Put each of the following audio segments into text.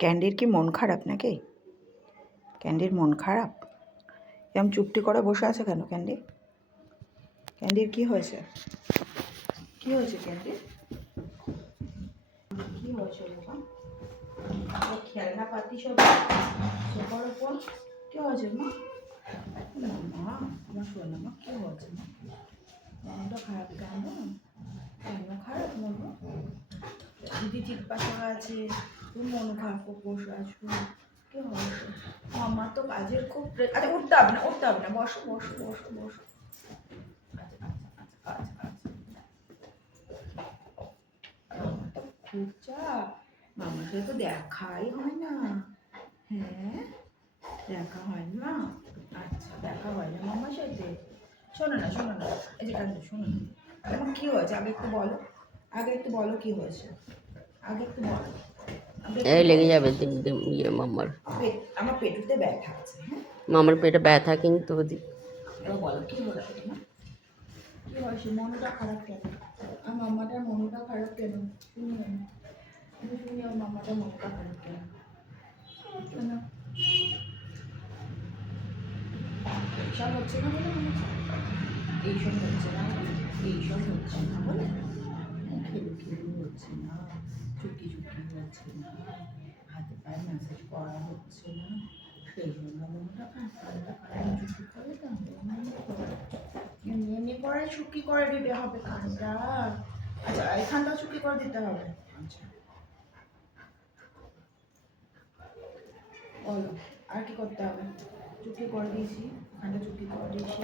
ক্যান্ডির কি মন খারাপ নাকি? ক্যান্ডির মন খারাপ? এরকম চুপটি করে বসে আছে কেন ক্যান্ডি? ক্যান্ডির কি হয়েছে? কি হয়েছে ক্যান্ডির? কি হয়েছে বাবা? খেলনা পাতি সব সোফার উপর কি হয়েছে মা? মা আমার শোনা মা কি হয়েছে মা? মনটা খারাপ কেন? কেন খারাপ মন? দিদি চিৎপা করা আছে, তুমি মন খারাপ করে বসে আছো, কি হয়েছে? আমার তো কাজের খুব আচ্ছা উঠতে হবে না, উঠতে হবে না, বসো বসো বসো বসো। আচ্ছা আচ্ছা আচ্ছা আচ্ছা আমার তো খুব চাপ, মামার সাথে তো দেখাই হয় না। হ্যাঁ দেখা হয় না। আচ্ছা দেখা হয় না মামার সাথে। শোনো না শোনো না, এই যে কাজ শোনো না, আমার কি হয়েছে আগে একটু বলো, আগে একটু বলো কি হয়েছে, আগে একটু বলো। এই লেগে যাবে ইয়ে মামার আমার পেটুতে ব্যথা আছে। হ্যাঁ মামার পেটে ব্যথা কিন্তু এবার বলো কি হয়েছে তোমার? কি হয়েছে? মনটা খারাপ কেন? আর মামাটার মনটা খারাপ কেন? শুনি আমি শুনি আমার মামাটার মনটা খারাপ কেন? কেন এইসব হচ্ছে না বলে মনে হচ্ছে? এইসব হচ্ছে না বলে? এইসব হচ্ছে না বলে খেলু খেলু হচ্ছে না, চুকি চুকি হচ্ছে না, হাতে পায়ে ম্যাসেজ করা হচ্ছে না, সেই জন্য মনটা খারাপ চুকি করে তাহলে এমনি এমনি করে চুকি করে দিতে হবে কানটা। আচ্ছা এখানটা চুকি করে দিতে হবে। আচ্ছা বলো আর কি করতে হবে? চুকি করে দিয়েছি, এখানটা চুকি করে দিয়েছি,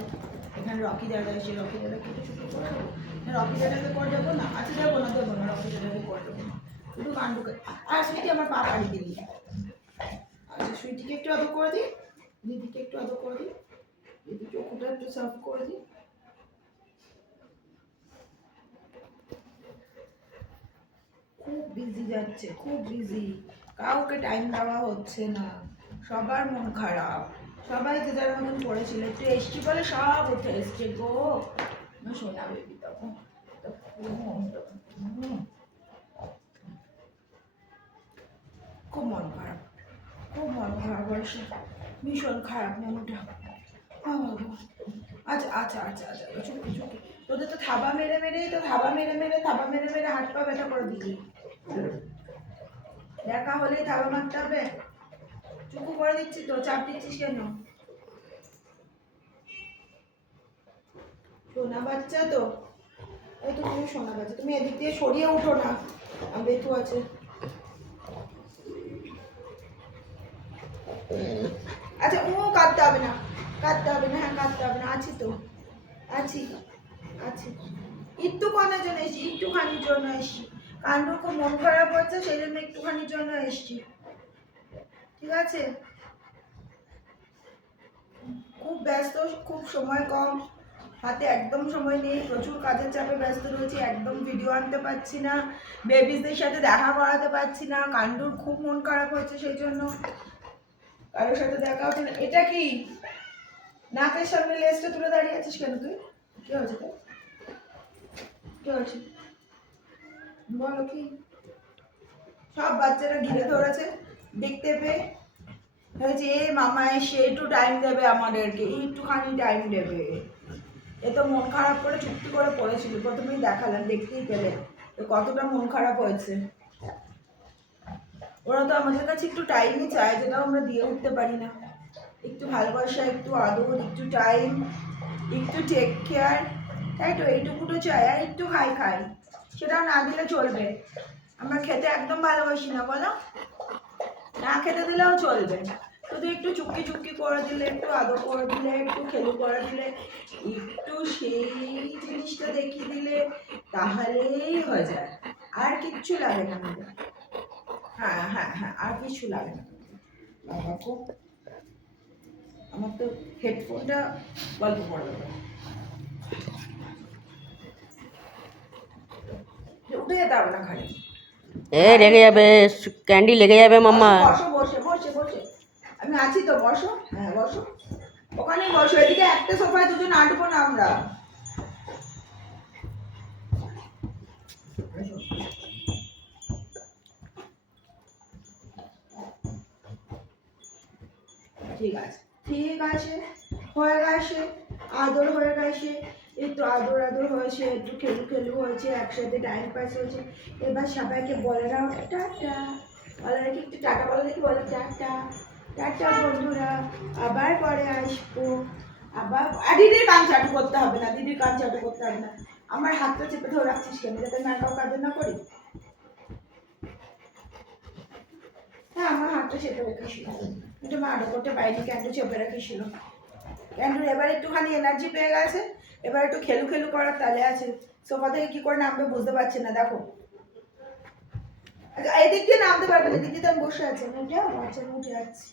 এখানে রকি দাদা এসে রকি দাদাকে একটু চুকি করে দেবো না, রকি দাদাকে করে দেবো না। আচ্ছা দেবো না রকি দাদাকে করে দেবো না, শুধু কাণ্ডুকে। আর সুইটি আমার পা পাড়ি দিলি। আচ্ছা সুইটিকে একটু আদর করে দিই, দিদিকে একটু আদর করে দিই, দিদি চোখটা একটু সাফ করে দিই। খুব বিজি যাচ্ছে, খুব বিজি, কাউকে টাইম দেওয়া হচ্ছে না, সবার মন খারাপ, সবাই যে যার মতন পড়েছিল, একটু এসছি বলে সব উঠে এসছে গো। সোনা বেবি তখন খুব মন খারাপ, খুব মন খারাপ হয়েছে, ভীষণ খারাপ মনটা। আচ্ছা আচ্ছা আচ্ছা আচ্ছা চুপি চুপি, তোদের তো থাবা মেরে মেরেই তো থাবা মেরে মেরে হাত পা ব্যথা করে দিলি। দেখা হলেই থাবা মারতে হবে? চুপু করে দিচ্ছি তো, চাপ দিচ্ছিস কেন? সোনা বাচ্চা তো, এই তো তুমি সোনা বাচ্চা, তুমি এদিক দিয়ে সরিয়ে উঠো না, বেতু আছে। আচ্ছা ও কাঁদতে হবে না, কাঁদতে হবে না, হ্যাঁ কাঁদতে হবে না, আছি তো, আছি আছি। একটুখানির জন্য এসছি, একটুখানির জন্য এসছি, কান্ডুর খুব মন খারাপ হচ্ছে সেই জন্য একটুখানির জন্য এসছি, ঠিক আছে? খুব ব্যস্ত, খুব সময় কম হাতে, একদম সময় নেই, প্রচুর কাজের চাপে ব্যস্ত রয়েছি, একদম ভিডিও আনতে পারছি না, বেবিসদের সাথে দেখা করাতে পারছি না, কান্ডুর খুব মন খারাপ হচ্ছে সেই জন্য কারোর সাথে দেখা হচ্ছে না। এটা কি নাকের সামনে লেজটা তুলে দাঁড়িয়ে আছিস কেন তুই? কি হয়েছে তোর? কি হয়েছে বলো কি? সব বাচ্চারা ঘিরে ধরেছে দেখতে পেয়ে, যে মামা এসে একটু টাইম দেবে আমাদেরকে, একটুখানি টাইম দেবে। এ তো মন খারাপ করে চুপটি করে পড়েছিল, প্রথমেই দেখালাম, দেখতেই পেলে কতটা মন খারাপ হয়েছে। ওরা তো আমাদের কাছে একটু টাইমই চায়, যেটা আমরা দিয়ে উঠতে পারি না। একটু ভালোবাসা, একটু আদর, একটু টাইম, একটু টেক কেয়ার, তাই তো এইটুকু তো চাই, আর একটু খাই, সেটাও না দিলে চলবে। আমরা খেতে একদম ভালোবাসি না বলো, না খেতে দিলেও চলবে, শুধু একটু চুপকি চুপকি করে দিলে, একটু আদর করে দিলে, একটু খেলু করে দিলে, একটু সেই জিনিসটা দেখিয়ে দিলে তাহলেই হয়ে যায়, আর কিচ্ছু লাগে না আমাদের। হ্যাঁ হ্যাঁ হ্যাঁ আর কিছু লাগে না। বাবা খুব, আমার তো হেডফোনটা গল্প করে দেবে, উঠে যেতে হবে না খালি। লেগে যাবে ক্যান্ডি লেগে যাবে মামা। বসো বসে বসে বসে, আমি আছি তো, বসো, হ্যাঁ বসো, ওখানেই বসো, এদিকে একটা সোফায় দুজন আটবো না আমরা। ঠিক আছে, ঠিক আছে, হয়ে গেছে, আদর হয়ে গেছে, একটু আদর আদর হয়েছে, একটু খেলু খেলু হয়েছে, একসাথে টাইম পাস হয়েছে। এবার সবাইকে বলে দাও টাটা, বলে দেখি একটু টাটা বলে দেখি, বলে টাটা, টাটা বন্ধুরা, আবার পরে আসবো, আবার দিদির কান চাটু করতে হবে না, দিদির কান চাটু করতে হবে না, আমার হাতটা চেপে ধরে রাখছিস কেন, যাতে নাকাও কাঁদে না করি। হ্যাঁ, আমার হাতটা চেপে রেখেছিল, একটু মারো করতে পারিনি, ক্যান্ডু চেপে রেখেছিল। ক্যান্ডুর এবার একটুখানি এনার্জি পেয়ে গেছে, এবার একটু খেলু খেলু করার তালে আছে, সোফা থেকে কি করে নামবে বুঝতে পারছি না, দেখো। আচ্ছা, এদিক দিয়ে নামতে পারবে না, এদিক দিয়ে তো আমি বসে আছি, আমি উঠে যাবো, আচ্ছা আমি উঠে যাচ্ছি,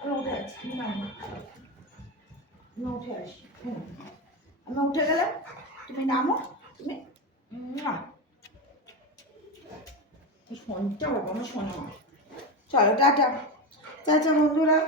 আমি উঠে যাচ্ছি, তুমি নামো, আমি উঠে আসি, আমি উঠে গেলাম, তুমি নামো, তুমি শোনটা বাবা, আমার শোনো, চলো টাটা, চাচা বন্ধুরা।